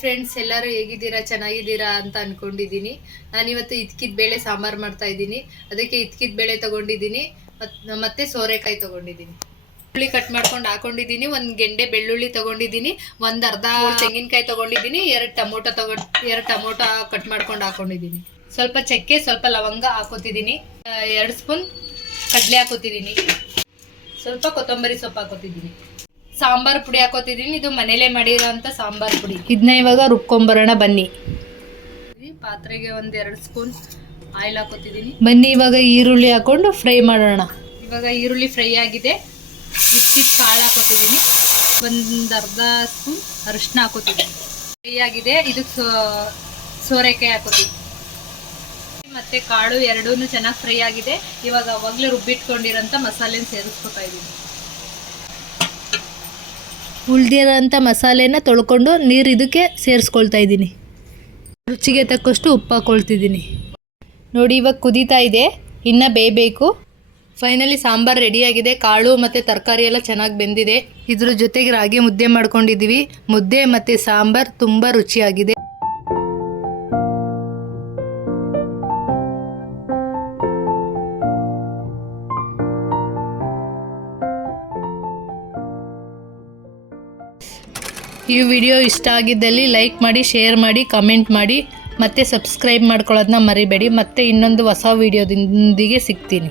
Friends ಎಲ್ಲರೂ ಹೇಗಿದ್ದೀರಾ? ಚೆನ್ನಾಗಿದ್ದೀರಾ ಅಂತ ಅನ್ಕೊಂಡಿದ್ದೀನಿ. ನಾನಿವತ್ತು ಇದ್ಕಿದ ಬೇಳೆ ಸಾಂಬಾರ್ ಮಾಡ್ತಾ ಇದ್ದೀನಿ. ಅದಕ್ಕೆ ಇದ್ಕಿದ ಬೇಳೆ ತಗೊಂಡಿದ್ದೀನಿ. ಮತ್ ಮತ್ತೆ ಸೋರೆಕಾಯಿ ತಗೊಂಡಿದ್ದೀನಿ. ಹುಳಿ ಕಟ್ ಮಾಡ್ಕೊಂಡು ಹಾಕೊಂಡಿದ್ದೀನಿ. ಒಂದು ಗೆಂಡೆ ಬೆಳ್ಳುಳ್ಳಿ ತಗೊಂಡಿದ್ದೀನಿ. ಒಂದು ಅರ್ಧ ತೆಂಗಿನಕಾಯಿ ತಗೊಂಡಿದ್ದೀನಿ. ಎರಡು ಟೊಮೊಟೊ ತಗೊಂಡು ಎರಡು ಟೊಮೊಟೊ ಕಟ್ ಮಾಡ್ಕೊಂಡು ಹಾಕೊಂಡಿದ್ದೀನಿ. ಸ್ವಲ್ಪ ಚಕ್ಕೆ ಸ್ವಲ್ಪ ಲವಂಗ ಹಾಕೋತಿದ್ದೀನಿ. ಎರಡು ಸ್ಪೂನ್ ಕಡಲೆ ಹಾಕೋತಿದ್ದೀನಿ. ಸ್ವಲ್ಪ ಕೊತ್ತಂಬರಿ ಸೊಪ್ಪು ಹಾಕೋತಿದ್ದೀನಿ. ಸಾಂಬಾರ್ ಪುಡಿ ಹಾಕೋತಿದ್ದೀನಿ. ಇದು ಮನೇಲೆ ಮಾಡಿರೋಂಥ ಸಾಂಬಾರ್ ಪುಡಿ. ಇದನ್ನ ಇವಾಗ ರುಬ್ಕೊಂಬರೋಣ ಬನ್ನಿ. ಪಾತ್ರೆಗೆ ಒಂದು ಎರಡು ಸ್ಪೂನ್ ಆಯಿಲ್ ಹಾಕೋತಿದ್ದೀನಿ. ಬನ್ನಿ ಇವಾಗ ಈರುಳ್ಳಿ ಹಾಕೊಂಡು ಫ್ರೈ ಮಾಡೋಣ. ಇವಾಗ ಈರುಳ್ಳಿ ಫ್ರೈ ಆಗಿದೆ. ಇಷ್ಟಿಷ್ಟು ಕಾಳು ಹಾಕೋತಿದ್ದೀನಿ. ಒಂದು ಅರ್ಧ ಸ್ಪೂನ್ ಅರಿಶಿನ ಹಾಕೋತಿದ್ದೀನಿ. ಫ್ರೈ ಆಗಿದೆ. ಇದಕ್ಕೆ ಸೋ- ಸೋರೆಕಾಯಿ ಹಾಕೋತಿದ್ದೀನಿ. ಮತ್ತೆ ಕಾಳು ಎರಡೂ ಚೆನ್ನಾಗಿ ಫ್ರೈ ಆಗಿದೆ. ಇವಾಗ ಅವಾಗಲೇ ರುಬ್ಬಿಟ್ಕೊಂಡಿರೋಂಥ ಮಸಾಲೆನ ಸೇರಿಸ್ಕೊತಾ ಇದ್ದೀನಿ. ಉಳ್ದಿರೋಂಥ ಮಸಾಲೆನ ತೊಳ್ಕೊಂಡು ನೀರು ಇದಕ್ಕೆ ಸೇರಿಸ್ಕೊಳ್ತಾ ಇದ್ದೀನಿ. ರುಚಿಗೆ ತಕ್ಕಷ್ಟು ಉಪ್ಪು ಹಾಕ್ಕೊಳ್ತಿದ್ದೀನಿ ನೋಡಿ, ಇವಾಗ ಕುದೀತಾ ಇದೆ. ಇನ್ನು ಬೇಯಬೇಕು. ಫೈನಲಿ ಸಾಂಬಾರು ರೆಡಿಯಾಗಿದೆ. ಕಾಳು ಮತ್ತು ತರಕಾರಿ ಎಲ್ಲ ಚೆನ್ನಾಗಿ ಬೆಂದಿದೆ. ಇದ್ರ ಜೊತೆಗೆ ರಾಗಿ ಮುದ್ದೆ ಮಾಡ್ಕೊಂಡಿದ್ದೀವಿ ಮುದ್ದೆ ಮತ್ತು ಸಾಂಬಾರು ತುಂಬ ರುಚಿಯಾಗಿದೆ. ಈ ವಿಡಿಯೋ ಇಷ್ಟ ಆಗಿದ್ದಲ್ಲಿ ಲೈಕ್ ಮಾಡಿ, ಶೇರ್ ಮಾಡಿ, ಕಮೆಂಟ್ ಮಾಡಿ, ಮತ್ತು ಸಬ್ಸ್ಕ್ರೈಬ್ ಮಾಡ್ಕೊಳ್ಳೋದನ್ನ ಮರಿಬೇಡಿ. ಮತ್ತೆ ಇನ್ನೊಂದು ಹೊಸ ವಿಡಿಯೋದೊಂದಿಗೆ ಸಿಗ್ತೀನಿ.